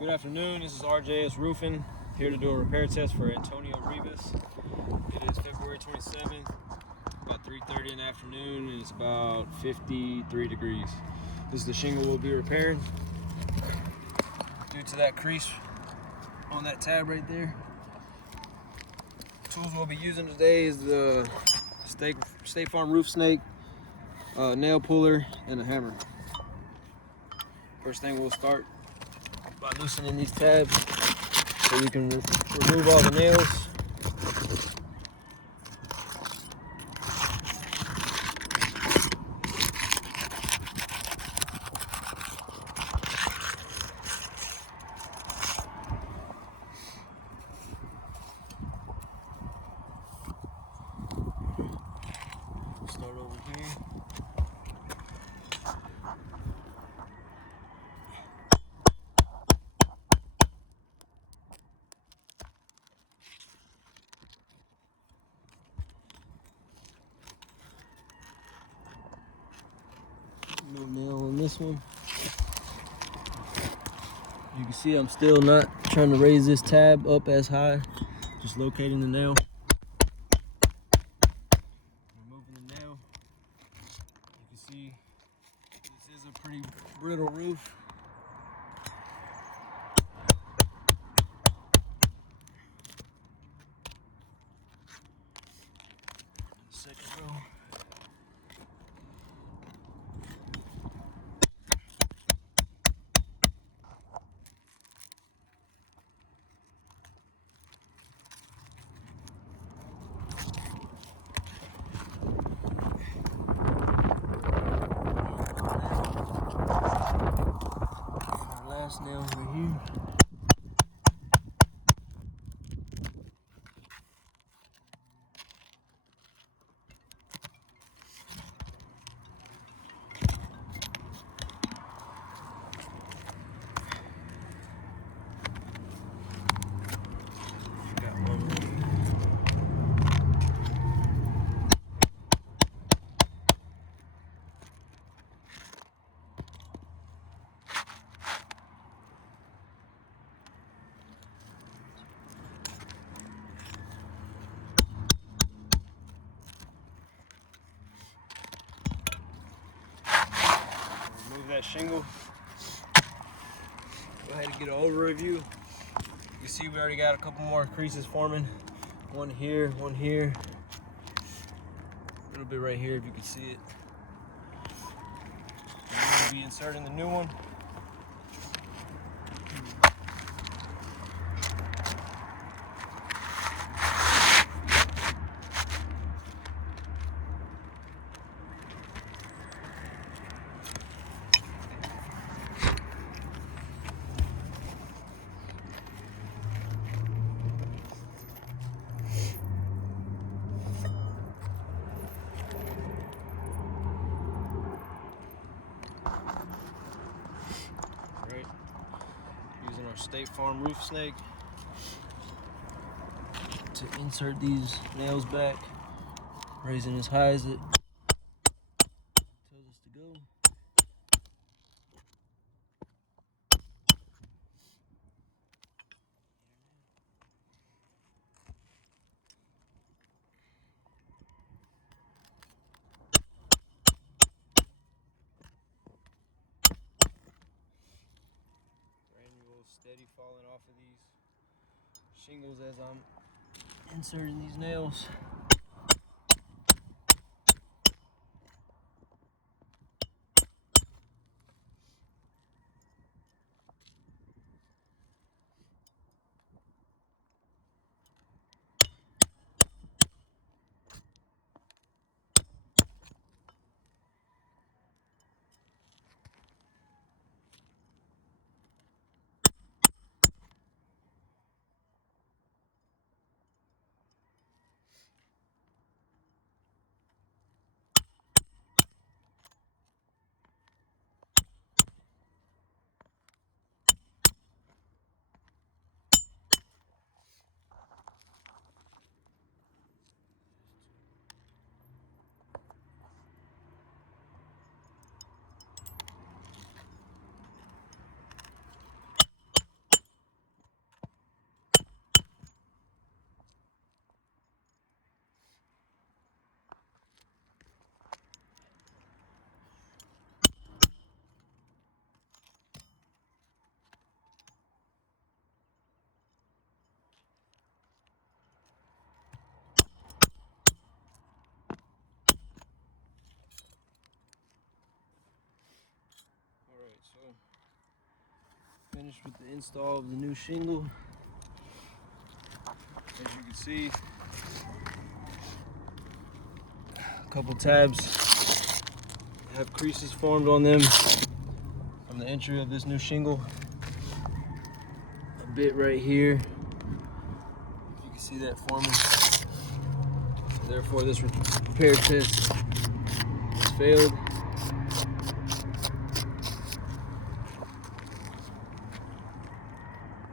Good afternoon, this is RJS Roofing, here to do a repair test for Antonio Rivas. It is February 27th, about 3:30 in the afternoon, and it's about 53 degrees. This is the shingle we'll be repairing. Due to that crease on that tab right there. Tools we'll be using today is the State Farm Roof Snake, nail puller, and a hammer. First thing we'll start by loosening these tabs so we can remove all the nails. Start over here. No nail on this one. You can see I'm still not trying to raise this tab up as high, just locating the nail. Removing the nail. You can see this is a pretty brittle roof. Second row. Last nail right here. Got one right here. Remove that shingle. Go ahead and get an overview. You see we already got a couple more creases forming. One here, one here. A little bit right here if you can see it. We'll be inserting the new one. Right. Using our State Farm Roof Snake to insert these nails back, raising as high as it tells us to go. Granules steady falling off of these shingles as I'm inserting these nails. Finished with the install of the new shingle. As you can see, a couple tabs have creases formed on them from the entry of this new shingle. A bit right here, you can see that forming. So therefore, this repair test has failed.